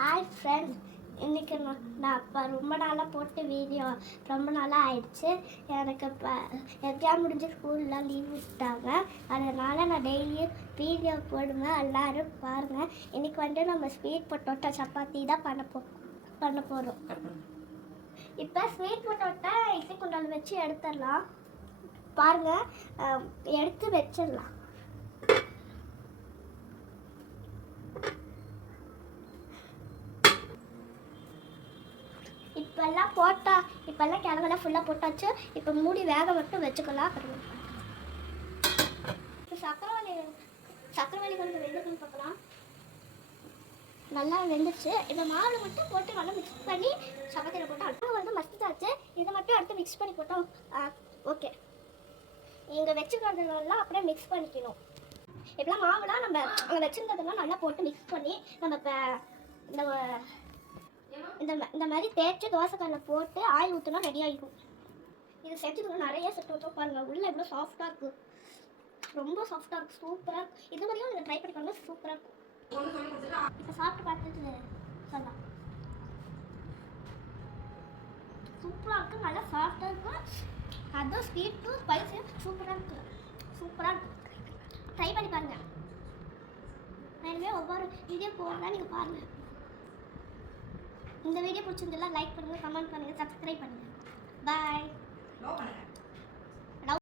Hi friends, இன்றைக்கி நான் இப்போ ரொம்ப நாளாக போட்ட வீடியோ ரொம்ப நாளாக ஆயிடுச்சு. எனக்கு இப்போ எக்ஸாம் முடிஞ்சு ஸ்கூல்லாம் லீவ் விட்டாங்க. அதனால் நான் டெய்லியும் வீடியோ போடுவேன், எல்லோரும் பாருங்கள். இன்றைக்கி நம்ம ஸ்வீட் பொட்டோட்டோ சப்பாத்தி தான் பண்ண போகிறோம். இப்போ ஸ்வீட் பொட்டோட்டோ இட்லி குண்டால் வச்சு எடுத்துடலாம். பாருங்கள், எடுத்து வச்சிடலாம். இப்போல்லாம் கிழங்கெல்லாம் ஃபுல்லாக போட்டாச்சு. இப்போ மூடி வேக மட்டும் வச்சுக்கலாம். இப்போ சக்கரவள்ளி கொஞ்சம் வெந்துக்குன்னு பார்க்கலாம். நல்லா வெந்துச்சு. இந்த மாவில் மட்டும் போட்டு நல்லா மிக்ஸ் பண்ணி சப்பாத்தியில் போட்டு அடுத்து மஸ்தாச்சு. இதை மட்டும் அடுத்து மிக்ஸ் பண்ணி போட்டோம். ஓகே, இங்கே வச்சுக்கிறதுலாம் அப்படியே மிக்ஸ் பண்ணிக்கணும். இப்போலாம் மாவுலாம் நம்ம அங்கே வச்சுருந்ததெல்லாம் நல்லா போட்டு மிக்ஸ் பண்ணி நம்ம இப்போ இந்த மாதிரி தேய்ச்சி தோசைக்கல்லில் போட்டு ஆயில் ஊற்றினா ரெடி ஆகிடும். இது செஞ்சுக்கணும். நிறைய செட்டு வச்சோம் பாருங்கள். உள்ளே எவ்வளோ சாஃப்டாக இருக்குது, ரொம்ப சாஃப்டாக இருக்குது, சூப்பராக இருக்குது. இது மாதிரியும் நீங்கள் ட்ரை பண்ணி பாருங்கள், சூப்பராக இருக்கும். இப்போ சாப்பிட்டு பார்த்துட்டு சொல்லலாம். சூப்பராக இருக்குது, நல்லா சாஃப்டாக இருக்கும். அதுவும் ஸ்வீட்டும் ஸ்பைஸும் சூப்பராக இருக்குது. ட்ரை பண்ணி பாருங்கள். நான் இனிமேல் ஒவ்வொரு வீடியோ போடுறேன், நீங்கள் பாருங்கள். இந்த வீடியோ பிடிச்சிருந்தெல்லாம் லைக் பண்ணுங்கள், கமெண்ட் பண்ணுங்கள், சப்ஸ்கிரைப் பண்ணுங்கள். பாய்.